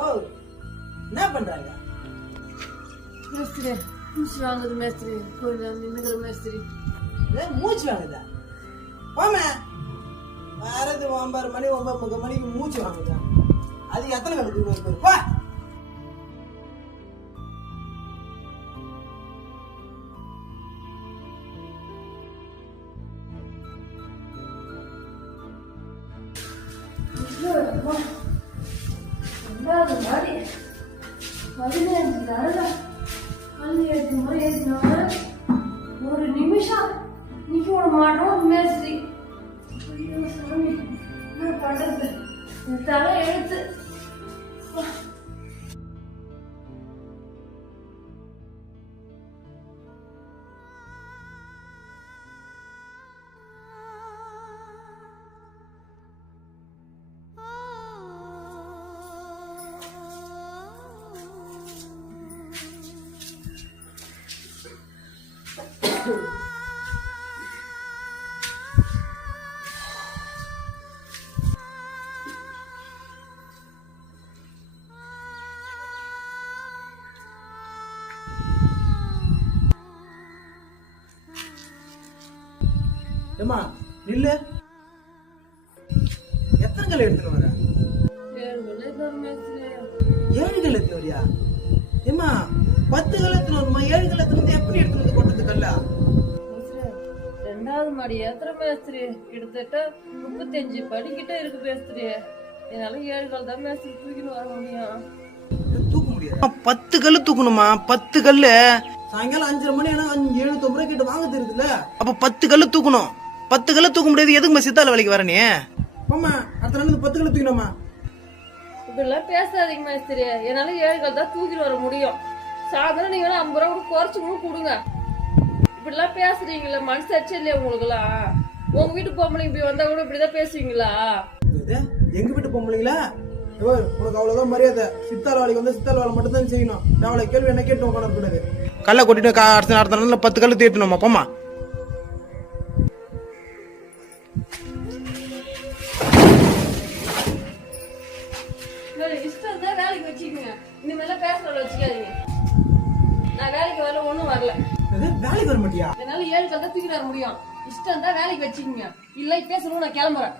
ஓ என்ன பண்றாங்க மேஸ்திரி? மூச்சு வாங்குது மேஸ்திரி. கொஞ்சம் நின்னுக்கிற மேஸ்திரி. மூச்சு வாங்குதா? போமே வரது 9 மணி 9:30 மணிக்கு மூச்சு வாங்குதா? அது எத்தனை கணக்கு இருக்கு? போ ரெண்டாவது மாடி 15 தடவை கல் ஏற்றி முறை ஏற்றினா ஒரு நிமிஷம் நிக்க விட மாட்டோம் மேஸ்திரி. ஐயோ சாமி, என்ன பண்றது? தலை எழுத்து. ஏமா நில்லு. எத்தனை கல் எடுத்துன்னு வர? 7 கல் எடுத்துன்னு வரியா? ஏமா 10 கல் எடுத்துன்னு வருமா? 7 கல் எடுத்துன்னு வந்து எப்படி எடுத்துன்னு வந்து கொட்டது கல்லா? ரெண்டாவது மாடி ஏத்துற மேஸ்திரி. கிட்டத்தட்ட 35 படிக்கிட்டே இருக்கு மேஸ்திரி. என்னால 7 கல் தான் மேஸ்திரி தூக்கின்னு வர முடியும். தூக்க முடியாது. 10 கல் தூக்கணுமா? 10 கல்லு சாயங்காலம் 5:30 மணி ஆனா 790 ரூபாய் கிட்ட வாங்க தெரியுதுல்ல? அப்ப 10 கல்லு தூக்கணும். 10 கல்லு தூக்க முடியாது. எதுக்கு சித்தால வேலைக்கு வர நீ? ஆமா அடுத்த நாள் 10 கல்லு தூக்கணுமா? இப்படிலாம் பேசாதீங்க மேஸ்திரி. என்னால 7 கல் தான் தூக்கிட்டு வர முடியும். சாதாரண நீங்க 50 ரூபா கூட குறைச்சு கொடுங்க. இப்படிலாம் பேசுறீங்களா? மனசாச்சு இல்லையா உங்களுக்கு எல்லாம்? உங்க வீட்டு பொம்பளைங்க இப்படி வந்தா கூட இப்படிதான் பேசுவீங்களா? எங்க வீட்டு பொம்பளைங்களா? உனக்கு அவ்வளவுதான் மரியாதை. சித்தால வேலைக்கு வந்து சித்தால வேலை மட்டும் தான் செய்யணும். நான் அவளை கேள்வி என்ன கேட்டு உட்காந்து கூடாது. கல்லை கொட்டிட்டு அடுத்த நாள்ல 10 கல்லு தேட்டணுமா? போமா இஷ்டம் தான் வேலைக்கு வச்சுக்கோங்க. இனிமேல பேசுறத வச்சுக்காதீங்க. நான் வேலைக்கு வரல, ஒண்ணும் வரல. வேலைக்கு வர மாட்டியா? என்னால 7 கல் தான் தூக்கிட்டு வர முடியும். இஷ்டம் தான் வேலைக்கு வச்சுக்கோங்க. இல்ல பேசணும், நான் கிளம்புறேன்.